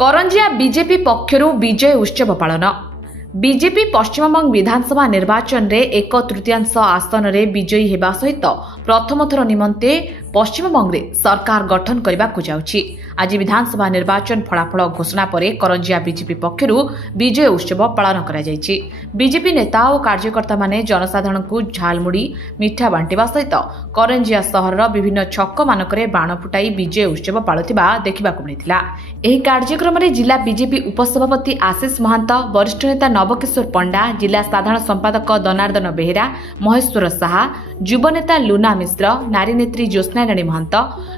Karanjia BJP पक्षरु विजय उत्सव पालन। BJP Paschim Banga विधानसभा निर्वाचन रे 1/3 आसन रे विजयी हेबा सहित प्रथम थर निमंते पश्चिमबंग रे सरकार गठन करबा को जाउछि। आज विधानसभा निर्वाचन फलाफल घोषणा परे करंजिया बीजेपी पक्षरु विजय उत्सव पालन करा जायछि। बीजेपी नेता और कार्यकर्ता माने जनसाधारण को झालमुड़ी मिठा बांटिबा सहित करंजिया सहर विभिन्न छक मानकरे बाण फुटाई विजय उत्सव पालुथिबा देखिबा को मिलिथिला। एही कार्यक्रम रे जिला बीजेपी उपसभापति आशीष महंत, वरिष्ठ नेता नवकिशोर पंडा, जिला साधारण संपादक दनार्दन बेहेरा, महेश्वर साहा, युव नेता लुना मिश्र, नारी नेत्री ज्योत्स्ना राणी महंत,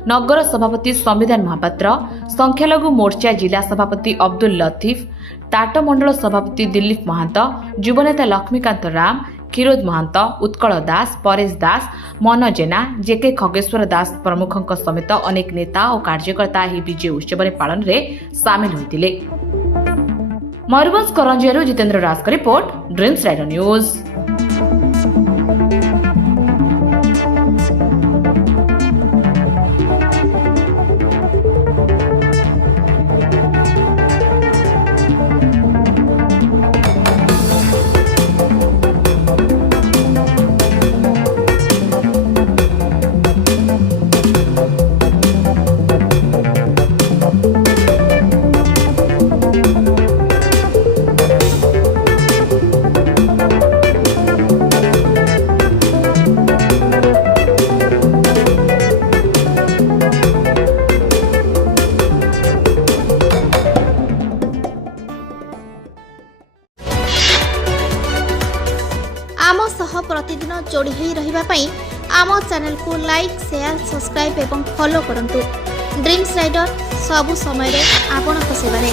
नगर सभापति संविधान महापात्र, संख्यालघु मोर्चा जिला सभापति अब्दुल लतीफ, टाट मंडल सभापति दिलीप महंत, युव नेता लक्ष्मीकांत राम, क्षीरोद महंत, उत्कल दास, परेश दास, मन जेना, जेके खगेश्वर दास प्रमुखों समेत अनेक नेता और कार्यकर्ता ଏହି विजय उत्सव पालन रे सामिल होइतिले। मयूरभंज करंजियारू जितेंद्र राज का रिपोर्ट, ड्रीम्स राइडर न्यूज। आम सह प्रतिदिन जोड़ी होई रहिबा पई आम चैनल को लाइक, शेयर, सब्सक्राइब एवं फॉलो करंतु। ड्रीम्स राइडर सबु समय रे आपन सेवारे।